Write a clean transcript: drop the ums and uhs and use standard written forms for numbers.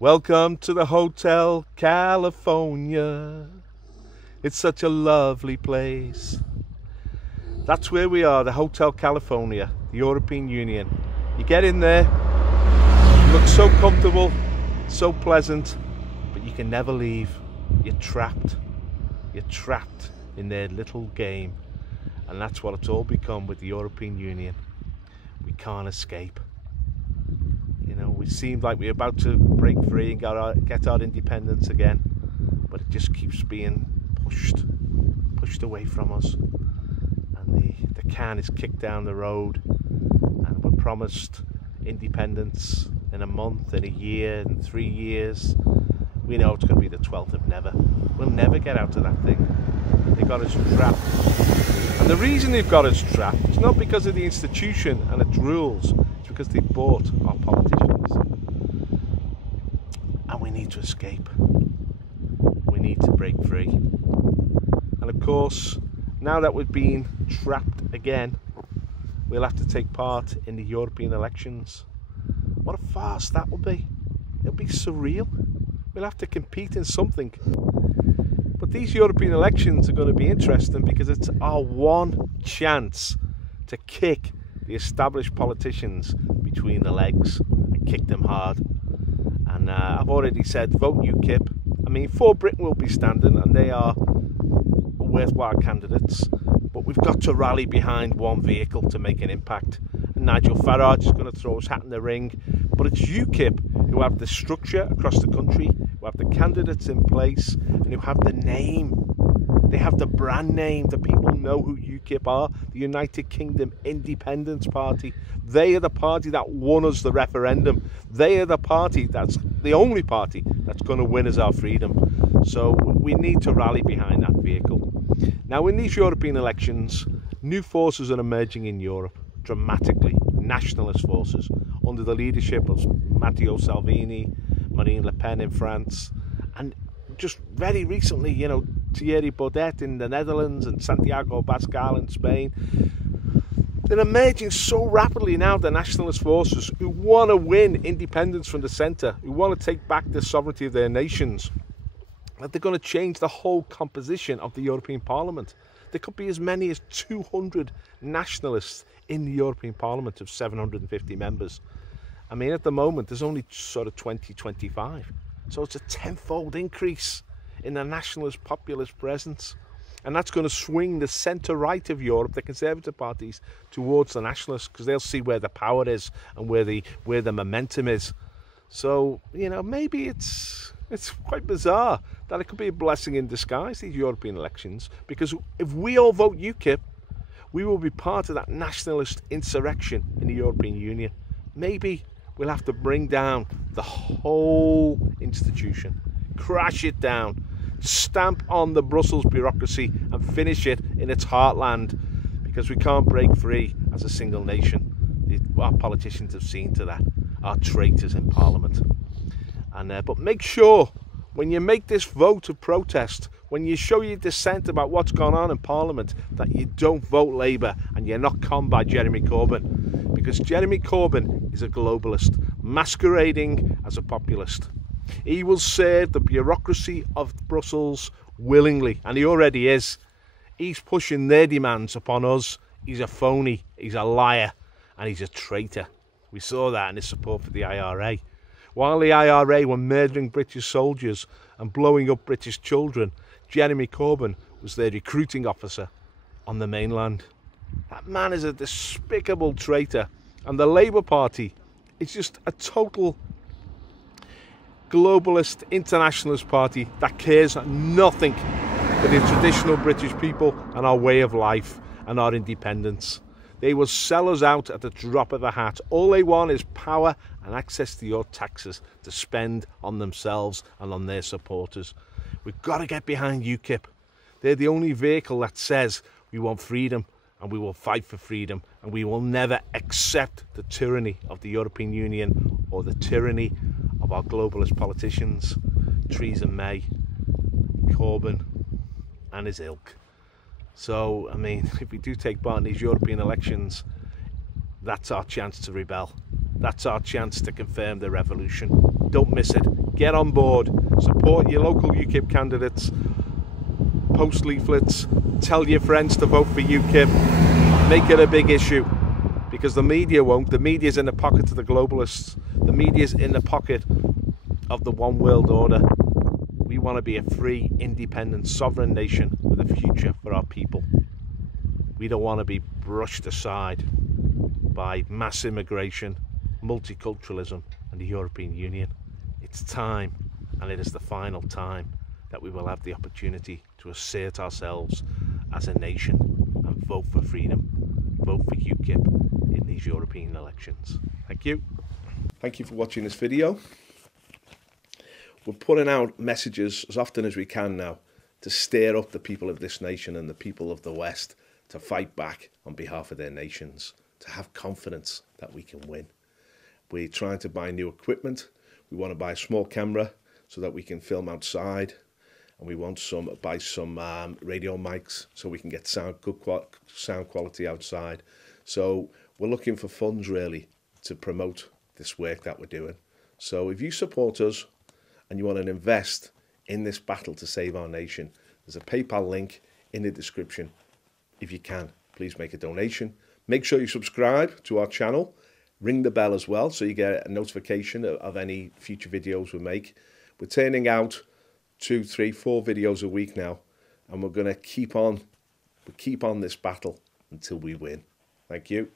Welcome to the Hotel California. It's such a lovely place. That's where we are, the Hotel California, the European Union. You get in there, you look so comfortable, so pleasant, but you can never leave. You're trapped. You're trapped in their little game. And that's what it's all become with the European Union. We can't escape. You know, we seem like we're about to break free and get our independence again, but it just keeps being pushed away from us. And the can is kicked down the road, and we're promised independence in a month, in a year, in 3 years. We know it's going to be the 12th of never. We'll never get out of that thing. They've got us trapped. And the reason they've got us trapped is not because of the institution and its rules. It's because they bought our politicians. And we need to escape. We need to break free. And of course, now that we've been trapped again, we'll have to take part in the European elections. What a farce that will be. It'll be surreal. We'll have to compete in something. But these European elections are going to be interesting because it's our one chance to kick the established politicians between the legs and kick them hard. And I've already said, vote UKIP. I mean, For Britain will be standing, and they are worthwhile candidates. But we've got to rally behind one vehicle to make an impact. And Nigel Farage is going to throw his hat in the ring. But it's UKIP who have the structure across the country, who have the candidates in place, and who have the name. They have the brand name. The people know who UKIP are, the United Kingdom Independence Party. They are the party that won us the referendum. They are the party that's the only party that's going to win us our freedom. So we need to rally behind that vehicle. Now, in these European elections, new forces are emerging in Europe dramatically. Nationalist forces under the leadership of Matteo Salvini, Marine Le Pen in France, and just very recently, you know, Thierry Baudet in the Netherlands and Santiago Abascal in Spain. They're emerging so rapidly now, the nationalist forces who want to win independence from the centre, who want to take back the sovereignty of their nations, that they're going to change the whole composition of the European Parliament. There could be as many as 200 nationalists in the European Parliament of 750 members. I mean, at the moment, there's only sort of 20-25. So it's a tenfold increase in the nationalist populist presence. And that's going to swing the centre-right of Europe, the Conservative parties, towards the nationalists, because they'll see where the power is and where the momentum is. So, you know, maybe it's quite bizarre that it could be a blessing in disguise, these European elections, because if we all vote UKIP, we will be part of that nationalist insurrection in the European Union. Maybe we'll have to bring down the whole institution, crash it down, stamp on the Brussels bureaucracy and finish it in its heartland, because we can't break free as a single nation. Our politicians have seen to that, our traitors in Parliament. But make sure when you make this vote of protest, when you show your dissent about what's gone on in Parliament, that you don't vote Labour and you're not conned by Jeremy Corbyn, because Jeremy Corbyn is a globalist masquerading as a populist. He will serve the bureaucracy of Brussels willingly, and he already is. He's pushing their demands upon us. He's a phony, he's a liar, and he's a traitor. We saw that in his support for the IRA. While the IRA were murdering British soldiers and blowing up British children, Jeremy Corbyn was their recruiting officer on the mainland. That man is a despicable traitor, and the Labour Party is just a total globalist internationalist party that cares nothing for the traditional British people and our way of life and our independence. They will sell us out at the drop of a hat. All they want is power and access to your taxes to spend on themselves and on their supporters. We've got to get behind UKIP. They're the only vehicle that says we want freedom and we will fight for freedom, and we will never accept the tyranny of the European Union or the tyranny of our globalist politicians, Theresa May, Corbyn and his ilk. So, I mean, if we do take part in these European elections, that's our chance to rebel. That's our chance to confirm the revolution. Don't miss it. Get on board. Support your local UKIP candidates. Post leaflets. Tell your friends to vote for UKIP. Make it a big issue. Because the media won't. The media's in the pocket of the globalists. The media's in the pocket of the one world order. We want to be a free, independent, sovereign nation with a future for our people. We don't want to be brushed aside by mass immigration, multiculturalism and the European Union. It's time, and it is the final time, that we will have the opportunity to assert ourselves as a nation and vote for freedom, vote for UKIP in these European elections. Thank you. Thank you for watching this video. We're putting out messages as often as we can now to stir up the people of this nation and the people of the West to fight back on behalf of their nations, to have confidence that we can win. We're trying to buy new equipment. We want to buy a small camera so that we can film outside, and we want to buy some radio mics so we can get good sound quality outside. So we're looking for funds really to promote this work that we're doing. So if you support us and you want to invest in this battle to save our nation, there's a PayPal link in the description. If you can, please make a donation. Make sure you subscribe to our channel. Ring the bell as well so you get a notification of any future videos we make. We're turning out 2, 3, 4 videos a week now, and we're going to keep on this battle until we win. Thank you.